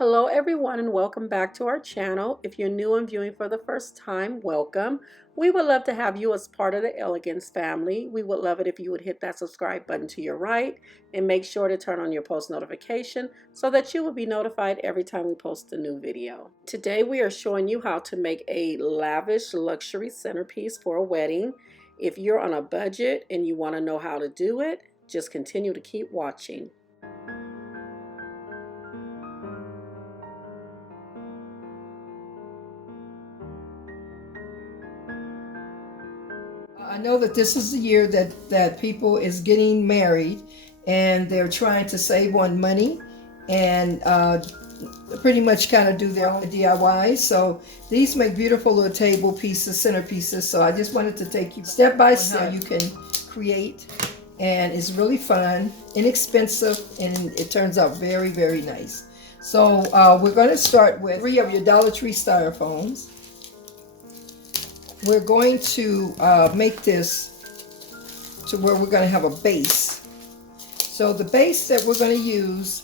Hello everyone and welcome back to our channel. If you're new and viewing for the first time, welcome. We would love to have you as part of the Elegance family. We would love it if you would hit that subscribe button to your right and make sure to turn on your post notification so that you will be notified every time we post a new video. Today we are showing you how to make a lavish luxury centerpiece for a wedding. If you're on a budget and you want to know how to do it, just continue to keep watching. I know that this is the year that people is getting married and they're trying to save on money and pretty much kind of do their own DIY. So these make beautiful little table pieces, centerpieces. So I just wanted to take you step by step how you can create, and it's really fun, inexpensive, and it turns out very, very nice. So we're going to start with 3 of your Dollar Tree styrofoams. We're going to make this to where we're going to have a base. So the base that we're going to use,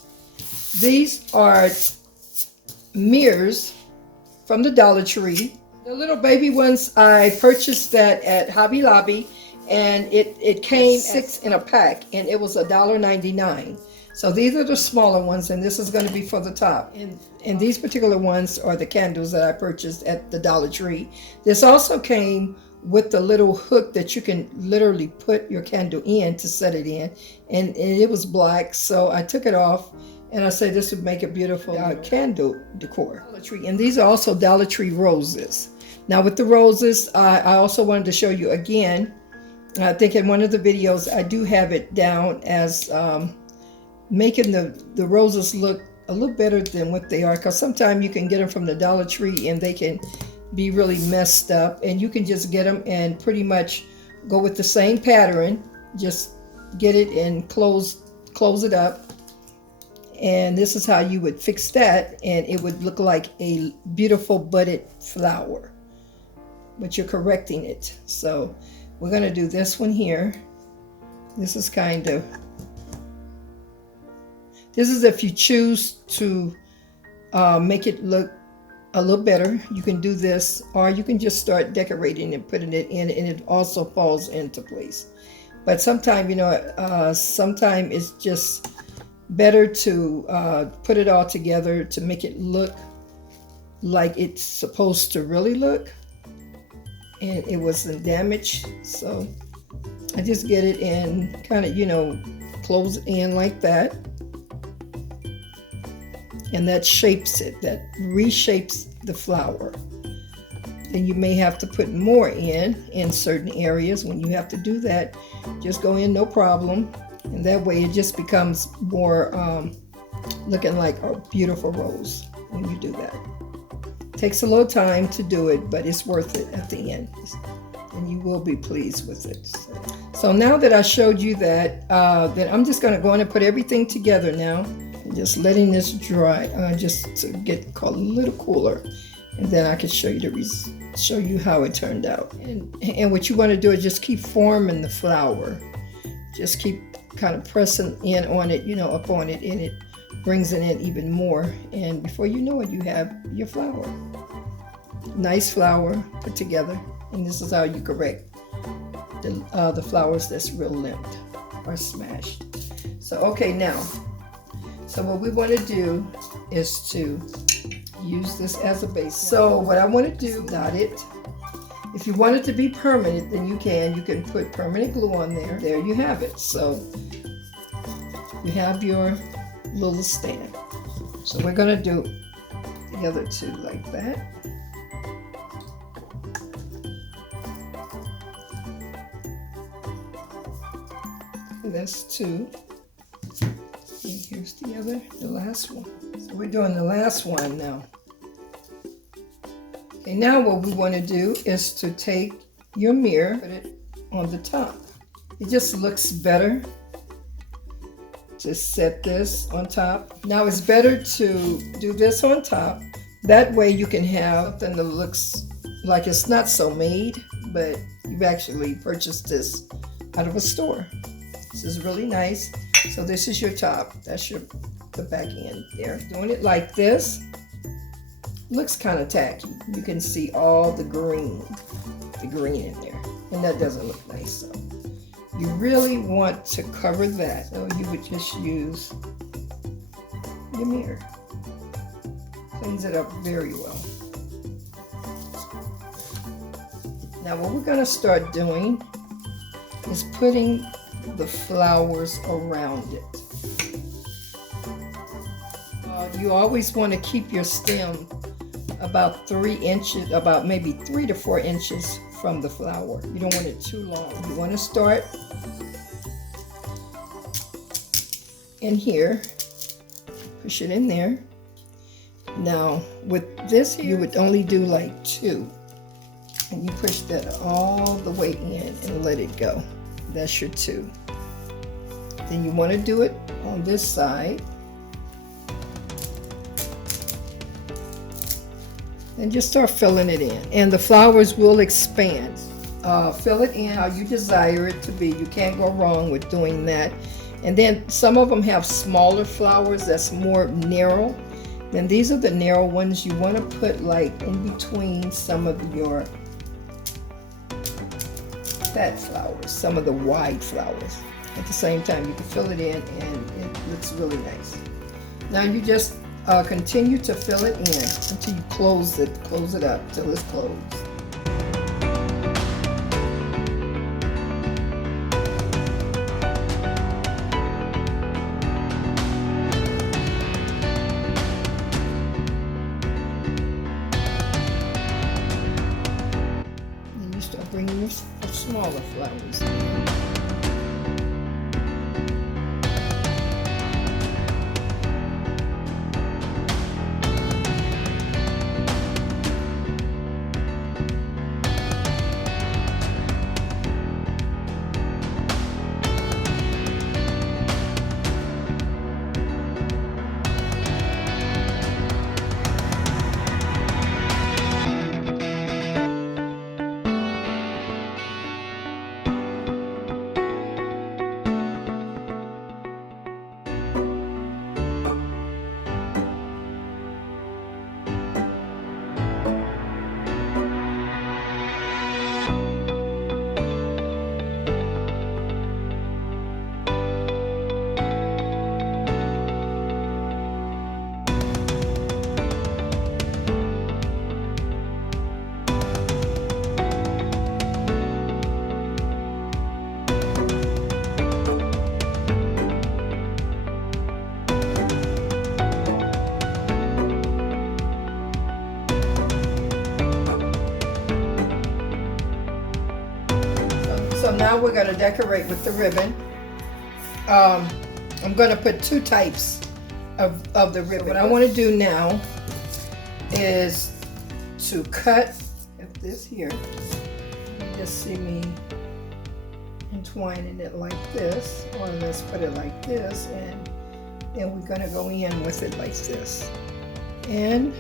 these are mirrors from the Dollar Tree. The little baby ones, I purchased that at Hobby Lobby, and it came 6 in a pack, and it was $1.99. So these are the smaller ones, and this is going to be for the top. And these particular ones are the candles that I purchased at the Dollar Tree. This also came with the little hook that you can literally put your candle in to set it in. And it was black, so I took it off, and I said this would make a beautiful candle decor. Dollar Tree. And these are also Dollar Tree roses. Now with the roses, I also wanted to show you again, I think in one of the videos I do have it down as making the roses look a little better than what they are, because sometimes you can get them from the Dollar Tree and they can be really messed up, and you can just get them and pretty much go with the same pattern, just get it and close it up, and this is how you would fix that, and it would look like a beautiful budded flower, but you're correcting it. So we're going to do this one here. This is kind of, this is if you choose to make it look a little better. You can do this, or you can just start decorating and putting it in, and it also falls into place. But sometimes, sometimes it's just better to put it all together to make it look like it's supposed to really look, and it wasn't damaged. So I just get it and kind of, close it in like that. And that shapes it, that reshapes the flower. Then you may have to put more in certain areas. When you have to do that, just go in, no problem. And that way it just becomes more looking like a beautiful rose when you do that. Takes a little time to do it, but it's worth it at the end. And you will be pleased with it. So now that I showed you that, then I'm just going to go in and put everything together now. Just letting this dry, just to get a little cooler, and then I can show you how it turned out. And what you want to do is just keep forming the flower. Just keep kind of pressing in on it, up on it, and it brings it in even more. And before you know it, you have your flower. Nice flower put together. And this is how you correct the flowers that's real limped or smashed. So okay, now. So what we want to do is to use this as a base. So what I want to do, dot it. If you want it to be permanent, then you can put permanent glue on there. There you have it. So you have your little stand. So we're going to do the other two like that. And that's two. And here's the last one. So we're doing the last one now. Okay, now what we want to do is to take your mirror, put it on the top. It just looks better to set this on top. Now it's better to do this on top. That way you can have something that looks like it's not so made, but you've actually purchased this out of a store. This is really nice. So this is your top. That's your the back end there. Doing it like this looks kind of tacky. You can see all the green in there, and that doesn't look nice. So you really want to cover that. So you would just use your mirror. Cleans it up very well. Now what we're going to start doing is putting the flowers around it. You always want to keep your stem about 3 inches, about maybe 3 to 4 inches from the flower. You don't want it too long. You want to start in here, push it in there. Now with this here, you would only do like 2, and you push that all the way in and let it go. That's your 2. Then you want to do it on this side. And just start filling it in. And the flowers will expand. Fill it in how you desire it to be. You can't go wrong with doing that. And then some of them have smaller flowers that's more narrow. Then these are the narrow ones you want to put like in between some of your fat flowers, some of the wide flowers. At the same time, you can fill it in and it looks really nice. Now you just continue to fill it in until you close it up till it's closed. Then you start bringing your smaller flowers in. So now we're going to decorate with the ribbon. I'm going to put 2 types of the ribbon. What I want to do now is to cut this here. You just see me entwining it like this, or let's put it like this, and then we're going to go in with it like this. And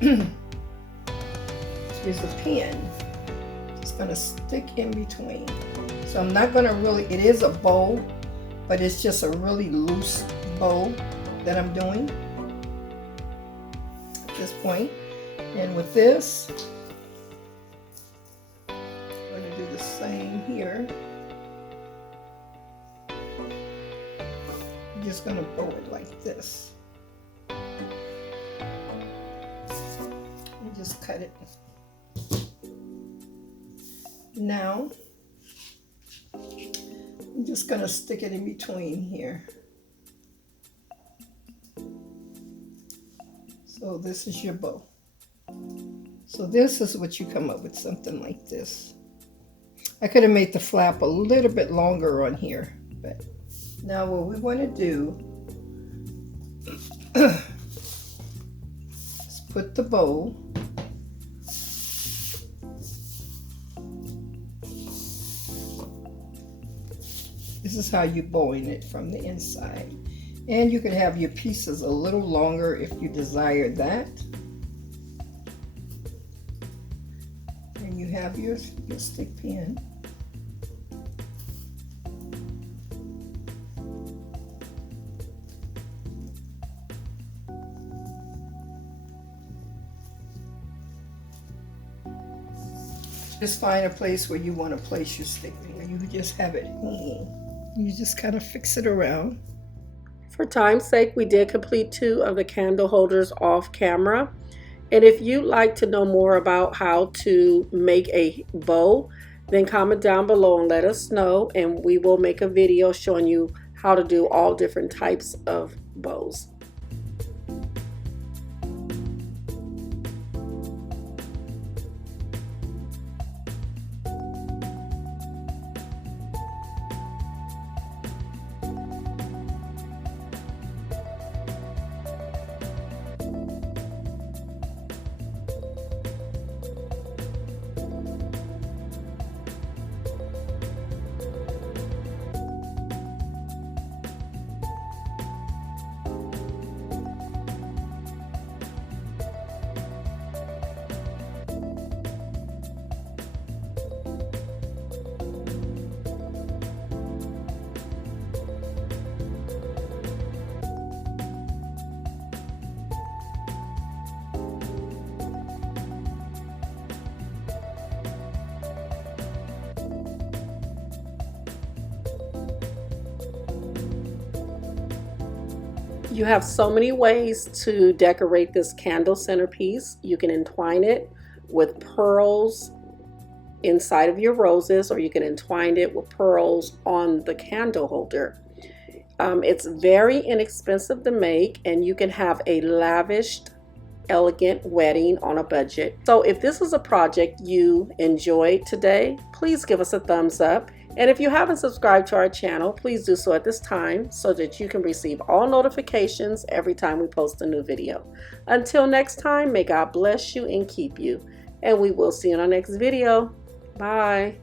here's a pin. It's going to stick in between. So I'm not going to really, it is a bow, but it's just a really loose bow that I'm doing at this point. And with this, I'm going to do the same here. I'm just going to bow it like this. And just cut it. Now, I'm just going to stick it in between here. So this is your bow. So this is what you come up with, something like this. I could have made the flap a little bit longer on here, but now what we want to do is put the bow This is how you're bowing it from the inside. And you can have your pieces a little longer if you desire that. And you have your stick pin. Just find a place where you want to place your stick. You just have it hanging. You just kind of fix it around. For time's sake, we did complete 2 of the candle holders off camera. And if you'd like to know more about how to make a bow, then comment down below and let us know, and we will make a video showing you how to do all different types of bows. You have so many ways to decorate this candle centerpiece. You can entwine it with pearls inside of your roses, or you can entwine it with pearls on the candle holder. It's very inexpensive to make, and you can have a lavished, elegant wedding on a budget. So if this is a project you enjoyed today, please give us a thumbs up. And if you haven't subscribed to our channel, please do so at this time so that you can receive all notifications every time we post a new video. Until next time, may God bless you and keep you. And we will see you in our next video. Bye.